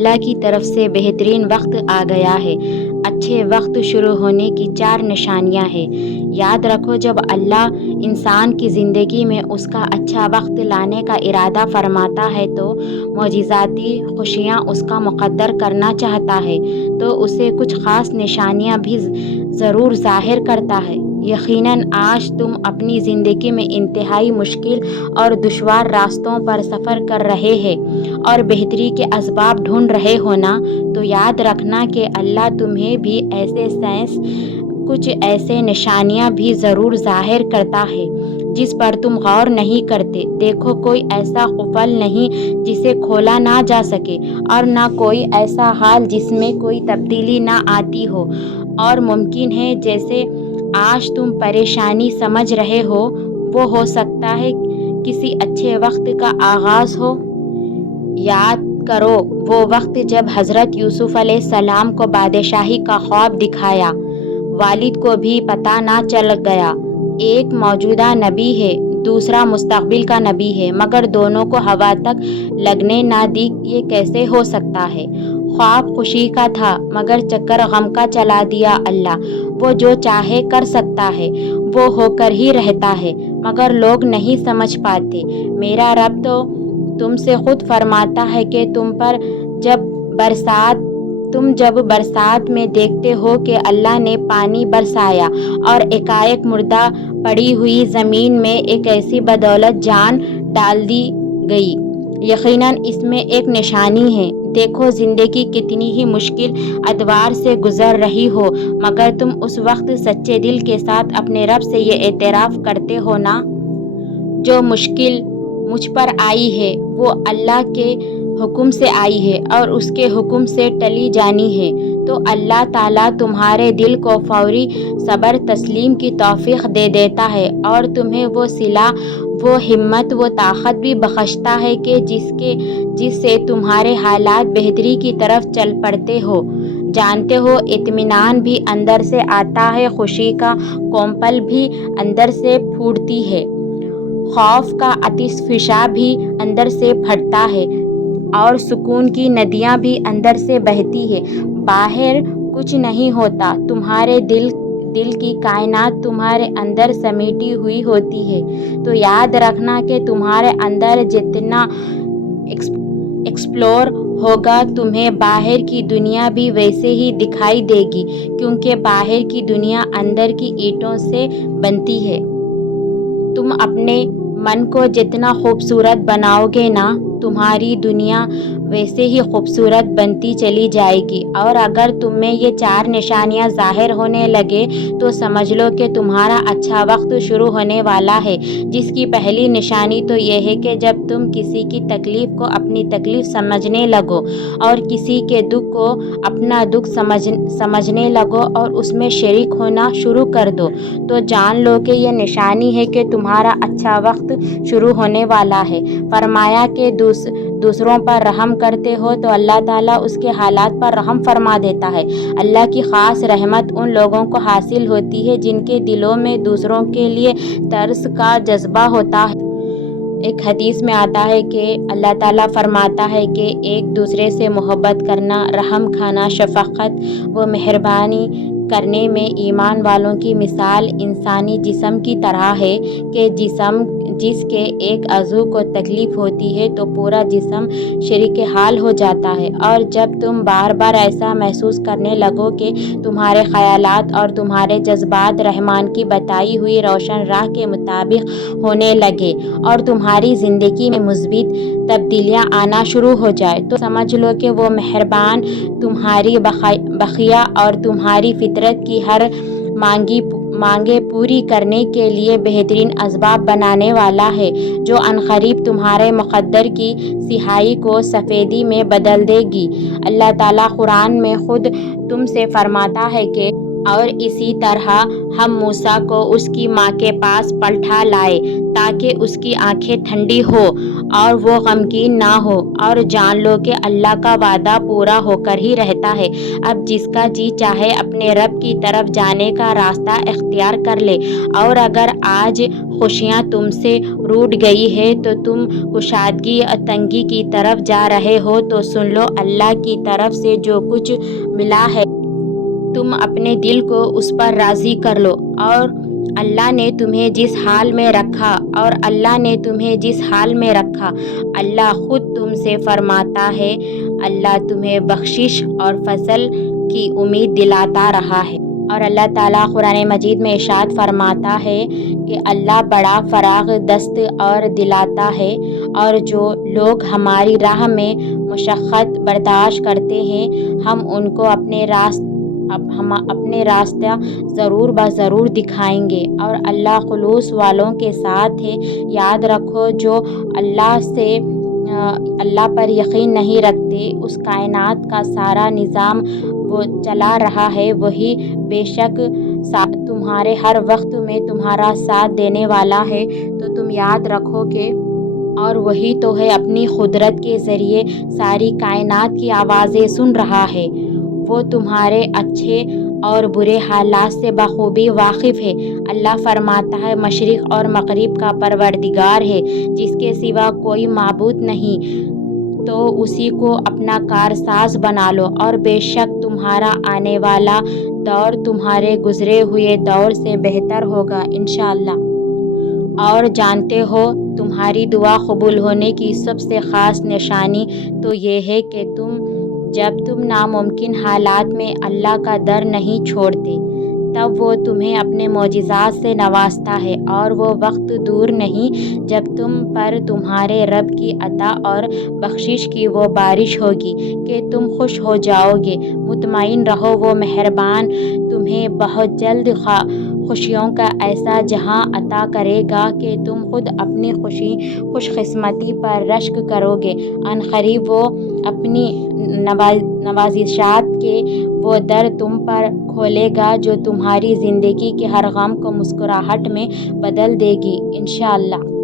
اللہ کی طرف سے بہترین وقت آ گیا ہے۔ اچھے وقت شروع ہونے کی 4 نشانیاں ہیں۔ یاد رکھو، جب اللہ انسان کی زندگی میں اس کا اچھا وقت لانے کا ارادہ فرماتا ہے تو معجزاتی خوشیاں اس کا مقدر کرنا چاہتا ہے تو اسے کچھ خاص نشانیاں بھی ضرور ظاہر کرتا ہے۔ یقیناً آج تم اپنی زندگی میں انتہائی مشکل اور دشوار راستوں پر سفر کر رہے ہیں اور بہتری کے اسباب ڈھونڈ رہے ہو نا، تو یاد رکھنا کہ اللہ تمہیں بھی کچھ ایسے نشانیاں بھی ضرور ظاہر کرتا ہے جس پر تم غور نہیں کرتے۔ دیکھو، کوئی ایسا قفل نہیں جسے کھولا نہ جا سکے، اور نہ کوئی ایسا حال جس میں کوئی تبدیلی نہ آتی ہو، اور ممکن ہے جیسے آج تم پریشانی سمجھ رہے ہو وہ ہو سکتا ہے کسی اچھے وقت کا آغاز ہو۔ یاد کرو وہ وقت جب حضرت یوسف علیہ السلام کو بادشاہی کا خواب دکھایا، والد کو بھی پتہ نہ چل گیا۔ ایک موجودہ نبی ہے، دوسرا مستقبل کا نبی ہے، مگر دونوں کو ہوا تک لگنے نہ دی۔ یہ کیسے ہو سکتا ہے؟ خواب خوشی کا تھا مگر چکر غم کا چلا دیا اللہ۔ وہ جو چاہے کر سکتا ہے، وہ ہو کر ہی رہتا ہے، مگر لوگ نہیں سمجھ پاتے۔ میرا رب تو تم سے خود فرماتا ہے کہ تم جب برسات میں دیکھتے ہو کہ اللہ نے پانی برسایا اور ایکائک مردہ پڑی ہوئی زمین میں ایک ایسی بدولت جان ڈال دی گئی، یقیناً اس میں ایک نشانی ہے۔ دیکھو زندگی کتنی ہی مشکل ادوار سے گزر رہی ہو، مگر تم اس وقت سچے دل کے ساتھ اپنے رب سے یہ اعتراف کرتے ہو نا، جو مشکل مجھ پر آئی ہے وہ اللہ کے حکم سے آئی ہے اور اس کے حکم سے ٹلی جانی ہے، تو اللہ تعالیٰ تمہارے دل کو فوری صبر تسلیم کی توفیق دے دیتا ہے اور تمہیں وہ صلاح، وہ ہمت، وہ طاقت بھی بخشتا ہے کہ جس سے تمہارے حالات بہتری کی طرف چل پڑتے ہو۔ جانتے ہو، اطمینان بھی اندر سے آتا ہے، خوشی کا کمپل بھی اندر سے پھوٹتی ہے، خوف کا آتش فشاں بھی اندر سے پھٹتا ہے، اور سکون کی ندیاں بھی اندر سے بہتی ہے۔ باہر کچھ نہیں ہوتا، تمہارے دل کی کائنات تمہارے اندر سمیٹی ہوئی ہوتی ہے۔ تو یاد رکھنا کہ تمہارے اندر جتنا ایکسپلور ہوگا، تمہیں باہر کی دنیا بھی ویسے ہی دکھائی دے گی، کیونکہ باہر کی دنیا اندر کی اینٹوں سے بنتی ہے۔ تم اپنے من کو جتنا خوبصورت بناؤ گے نا، تمہاری دنیا ویسے ہی خوبصورت بنتی چلی جائے گی۔ اور اگر تم میں یہ 4 نشانیاں ظاہر ہونے لگے تو سمجھ لو کہ تمہارا اچھا وقت شروع ہونے والا ہے۔ جس کی پہلی نشانی تو یہ ہے کہ جب تم کسی کی تکلیف کو اپنی تکلیف سمجھنے لگو اور کسی کے دکھ کو اپنا دکھ سمجھنے لگو اور اس میں شریک ہونا شروع کر دو، تو جان لو کہ یہ نشانی ہے کہ تمہارا اچھا وقت شروع ہونے والا ہے۔ فرمایا کہ دوسروں پر رحم کرتے ہو تو اللہ تعالیٰ اس کے حالات پر رحم فرما دیتا ہے۔ اللہ کی خاص رحمت ان لوگوں کو حاصل ہوتی ہے جن کے دلوں میں دوسروں کے لیے ترس کا جذبہ ہوتا ہے۔ ایک حدیث میں آتا ہے کہ اللہ تعالیٰ فرماتا ہے کہ ایک دوسرے سے محبت کرنا، رحم کھانا، شفقت و مہربانی کرنے میں ایمان والوں کی مثال انسانی جسم کی طرح ہے کہ جس کے ایک عضو کو تکلیف ہوتی ہے تو پورا جسم شریک حال ہو جاتا ہے۔ اور جب تم بار بار ایسا محسوس کرنے لگو کہ تمہارے خیالات اور تمہارے جذبات رحمان کی بتائی ہوئی روشن راہ کے مطابق ہونے لگے اور تمہاری زندگی میں مثبت تبدیلیاں آنا شروع ہو جائے، تو سمجھ لو کہ وہ مہربان تمہاری بخیا اور تمہاری فطرت کی ہر مانگیں پوری کرنے کے لیے بہترین اسباب بنانے والا ہے، جو عنقریب تمہارے مقدر کی سیاہی کو سفیدی میں بدل دے گی۔ اللہ تعالیٰ قرآن میں خود تم سے فرماتا ہے کہ اور اسی طرح ہم موسیٰ کو اس کی ماں کے پاس پلٹا لائے تاکہ اس کی آنکھیں ٹھنڈی ہو اور وہ غمگین نہ ہو، اور جان لو کہ اللہ کا وعدہ پورا ہو کر ہی رہتا ہے۔ اب جس کا جی چاہے اپنے رب کی طرف جانے کا راستہ اختیار کر لے، اور اگر آج خوشیاں تم سے روٹ گئی ہے تو تم کشادگی اور تنگی کی طرف جا رہے ہو، تو سن لو اللہ کی طرف سے جو کچھ ملا ہے تم اپنے دل کو اس پر راضی کر لو، اور اللہ نے تمہیں جس حال میں رکھا اللہ خود تم سے فرماتا ہے، اللہ تمہیں بخشش اور فضل کی امید دلاتا رہا ہے۔ اور اللہ تعالیٰ قرآن مجید میں ارشاد فرماتا ہے کہ اللہ بڑا فراغ دست اور دلاتا ہے، اور جو لوگ ہماری راہ میں مشقت برداشت کرتے ہیں ہم ان کو اپنے راستہ ضرور بضرور دکھائیں گے۔ اور اللہ خلوص والوں کے ساتھ ہے۔ یاد رکھو جو اللہ پر یقین نہیں رکھتے، اس کائنات کا سارا نظام وہ چلا رہا ہے، وہی بے شک تمہارے ہر وقت میں تمہارا ساتھ دینے والا ہے، تو تم یاد رکھو کہ اور وہی تو ہے اپنی قدرت کے ذریعے ساری کائنات کی آوازیں سن رہا ہے۔ وہ تمہارے اچھے اور برے حالات سے بخوبی واقف ہے۔ اللہ فرماتا ہے مشرق اور مغرب کا پروردگار ہے، جس کے سوا کوئی معبود نہیں، تو اسی کو اپنا کارساز بنا لو، اور بے شک تمہارا آنے والا دور تمہارے گزرے ہوئے دور سے بہتر ہوگا انشاءاللہ۔ اور جانتے ہو تمہاری دعا قبول ہونے کی سب سے خاص نشانی تو یہ ہے کہ جب تم ناممکن حالات میں اللہ کا در نہیں چھوڑتے، تب وہ تمہیں اپنے معجزات سے نوازتا ہے، اور وہ وقت دور نہیں جب تم پر تمہارے رب کی عطا اور بخشش کی وہ بارش ہوگی کہ تم خوش ہو جاؤ گے۔ مطمئن رہو، وہ مہربان تمہیں بہت جلد خوشیوں کا ایسا جہاں عطا کرے گا کہ تم خود اپنی خوش قسمتی پر رشک کرو گے۔ عنقریب وہ اپنی نوازشات کے وہ در تم پر کھولے گا جو تمہاری زندگی کے ہر غم کو مسکراہٹ میں بدل دے گی انشاءاللہ۔